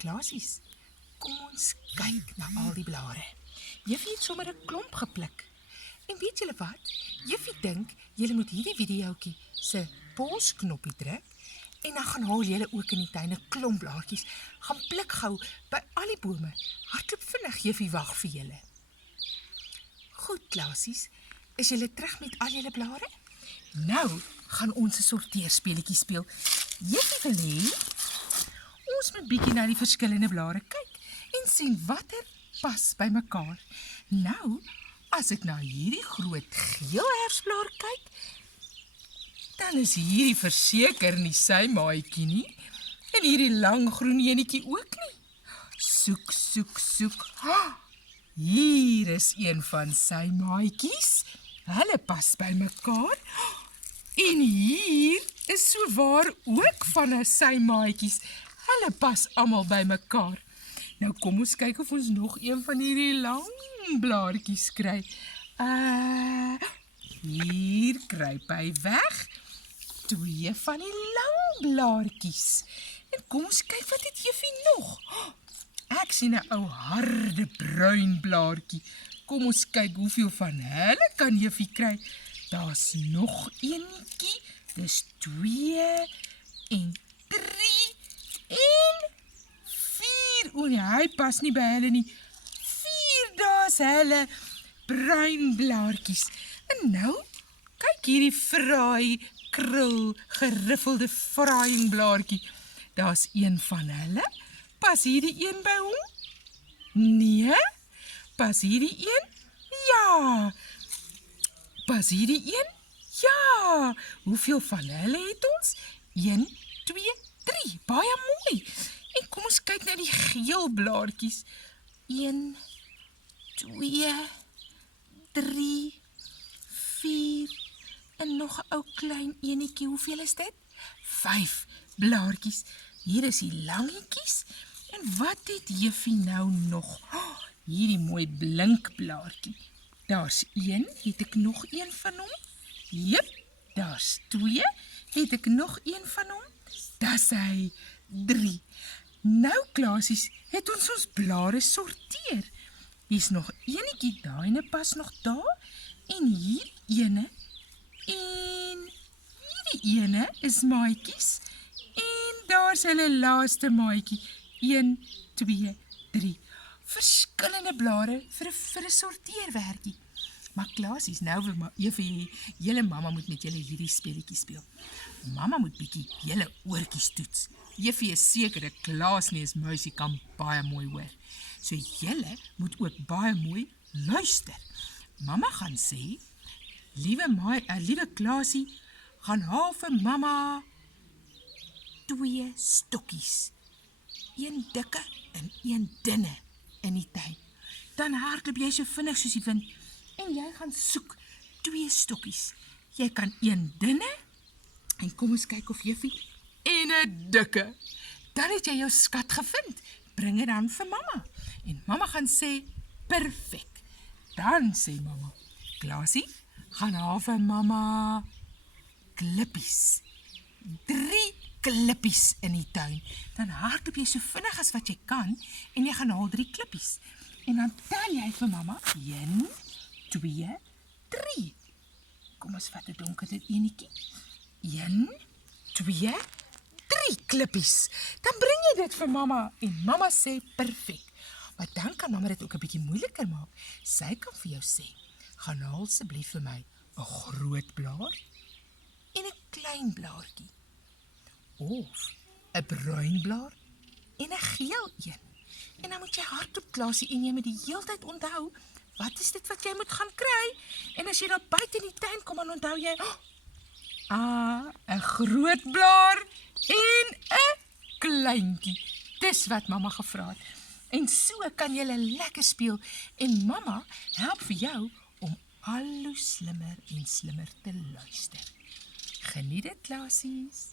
Klasies, kom ons kyk na al die blare. Juffie het sommer 'n klomp gepluk. En weet julle wat? Juffie dink julle moet hierdie videoetjie se pausknoppie druk en dan gaan haal julle ook in die tuin 'n klomp blaartjies. Gaan pluk gou by al die bome. Hardloop vinnig, Juffie wag vir julle. Goed, Klasies, is julle terug met al julle blare? Nou gaan ons 'n sorteerspeletjie speel. Juffie wil hê ons moet bietjie na die verskillende blare kyk en sien watter pas by mekaar. Nou, as ek na hierdie groot geel herfsblaar kyk, dan is hierdie verseker nie sy maatjie nie en hierdie lang groen enetjie ook nie. Soek, soek, soek. Hier is een van sy maatjies. Hulle pas by mekaar. En hier is sowaar ook van sy maatjies. Hulle pas almal by mekaar. Nou kom ons kyk of ons nog een van hierdie lang blaartjies kry. Hier kruip hy weg. 2 van die lang blaartjies. En kom ons kyk wat het Juffie nog. Ek sien 'n ou harde bruin blaartjie. Kom ons kyk hoeveel van hulle kan Juffie kry. Daar's nog eentjie. Dis 2 en 3 en 4. O nee, hy pas nie by hulle nie. 4, daar's hulle bruin blaartjies. En nou, kyk hierdie fraai, krul, geriffelde fraaiing blaartjie. Daar's een van hulle. Pas hierdie een by hom? Nee. Pas hierdie een? Ja. Pas hierdie een? Ja. Hoeveel van hulle het ons? 1, 2, 3. Baie mooi. En kom ons kyk na die geel blaartjies. 1, 2, 3, 4 en nog 'n ou klein enetjie. Hoeveel is dit? 5 blaartjies. Hier is die langetjies. En wat het Juffie nou nog? Hierdie mooi blink blaartjie. Daar's 1, het ek nog een van hom? Jep, daar's 2, het ek nog een van hom? Dis hy 3. Nou, Klasies, het ons blare sorteer. Hier's nog enetjie, daai ene pas nog daar. En hier ene. En hierdie ene is maatjies. En daar's hulle laaste maatjie. 1, 2, 3. Verskillende blare vir 'n sorteerwerkie. Maar Klasies, nou wil Juffie, julle mamma moet met julle hierdie speletjie speel. Mamma moet bietjie julle oortjies toets. Juffie is seker Klaas nie is muisie kan baie mooi hoor. So julle moet ook baie mooi luister. Mamma gaan sê, liewe Klaasie, gaan haal vir mamma 2 stokkies. 1 dikke en 1 dunne in die tuin. Dan hardloop jy so vinnig soos die wind en jy gaan soek 2 stokkies. Jy kan 1 dunne en kom ons kyk of Juffie en 'n dikke. Dan het jy jou skat gevind. Bring dit dan vir mamma. En mamma gaan sê, perfek. Dan sê mamma, Klaasie, gaan haal vir mamma klippies. 3 klippies in die tuin. Dan hardloop jy so vinnig as wat jy kan en jy gaan haal 3 klippies. En dan tel jy vir mamma 1, 2, 3. Kom ons vat 'n donker enetjie. 1, 2, 3 klippies. Dan bring jy dit vir mamma en mamma sê perfek. Maar dan kan mamma dit ook 'n bietjie moeiliker maak. Sy kan vir jou sê, gaan haal asseblief vir my 'n groot blaar en 'n klein blaartjie. Of 'n bruin blaar en 'n geel een. En dan moet jy hardop, Klaasie, en jy moet die heeltyd onthou, wat is dit wat jy moet gaan kry? En as jy daar buite in die tuin kom, dan onthou jy, 'n groot blaar en 'n kleintjie. Dis wat mamma gevra het. En so kan jy lekker speel en mamma help vir jou om al hoe slimmer en slimmer te luister. Geniet dit, Klaasies.